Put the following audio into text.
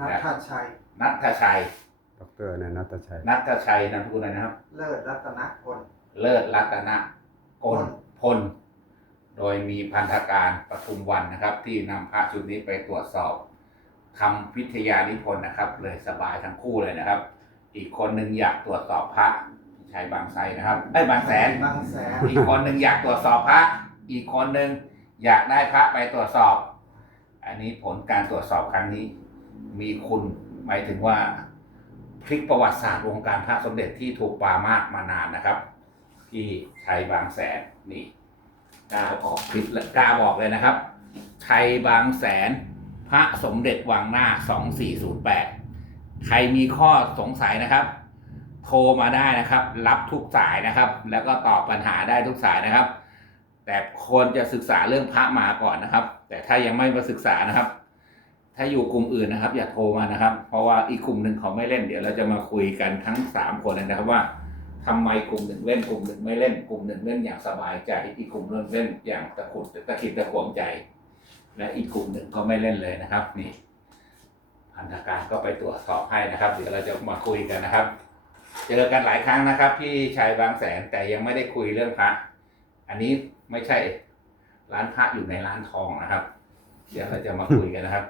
นัทชัย นัทชัยดรอนันตชัย นัทชัยนามสกุลอะไรนะครับ เลิศรัตนพล เลิศรัตนกลพลพล โดยมีพันธการปทุมวันนะครับ ที่นำพระชุดนี้ไปตรวจสอบทำวิทยานิพนธ์นะครับ เลยสบายทั้งคู่เลยนะครับ อีกคนหนึ่งอยากตรวจสอบพระที่ใช้บางไทรนะครับไอ้ยบางแสน บางแสน อีกคนหนึ่งอยากตรวจสอบพระ อีกคนหนึ่งอยากได้พระไปตรวจสอบ อันนี้ผลการตรวจสอบครั้งนี้ มีคุณ หมายถึงว่าพลิกประวัติศาสตร์วงการพระสมเด็จที่ถูกปามากมานานนะครับ ที่ชัยบางแสนนี่กล้าออกคลิปกล้าบอกเลยนะครับ ชัยบางแสน พระสมเด็จวังหน้า 2408 ใครมีข้อสงสัยนะครับ โทรมาได้นะครับ รับทุกสายนะครับ แล้วก็ตอบปัญหาได้ทุกสายนะครับ แต่ควรจะศึกษาเรื่องพระมาก่อนนะครับ แต่ถ้ายังไม่มาศึกษานะครับ ถ้าอยู่กลุ่มอื่นนะครับ อย่าโทรมานะครับ เพราะว่าอีกกลุ่มหนึ่งเขาไม่เล่นเดี๋ยวเราจะมาคุยกันทั้งสามคนเลยนะครับว่าทำไมกลุ่มหนึ่งเล่นกลุ่มหนึ่งไม่เล่นกลุ่มหนึ่งเล่นอย่างสบายใจ อีกกลุ่มหนึ่งเล่นอย่างตะขุดตะขิดตะขวงใจ และอีกกลุ่มหนึ่งก็ไม่เล่นเลยนะครับ นี่พันธการก็ไปตรวจสอบให้นะครับ เดี๋ยวเราจะมาคุยกันนะครับ เจอกันหลายครั้งนะครับที่ชัยบางแสนแต่ยังไม่ได้คุยเรื่องพระอันนี้ไม่ใช่ร้านพระอยู่ในร้านทองนะครับ เดี๋ยวเราจะมาคุยกันนะครับ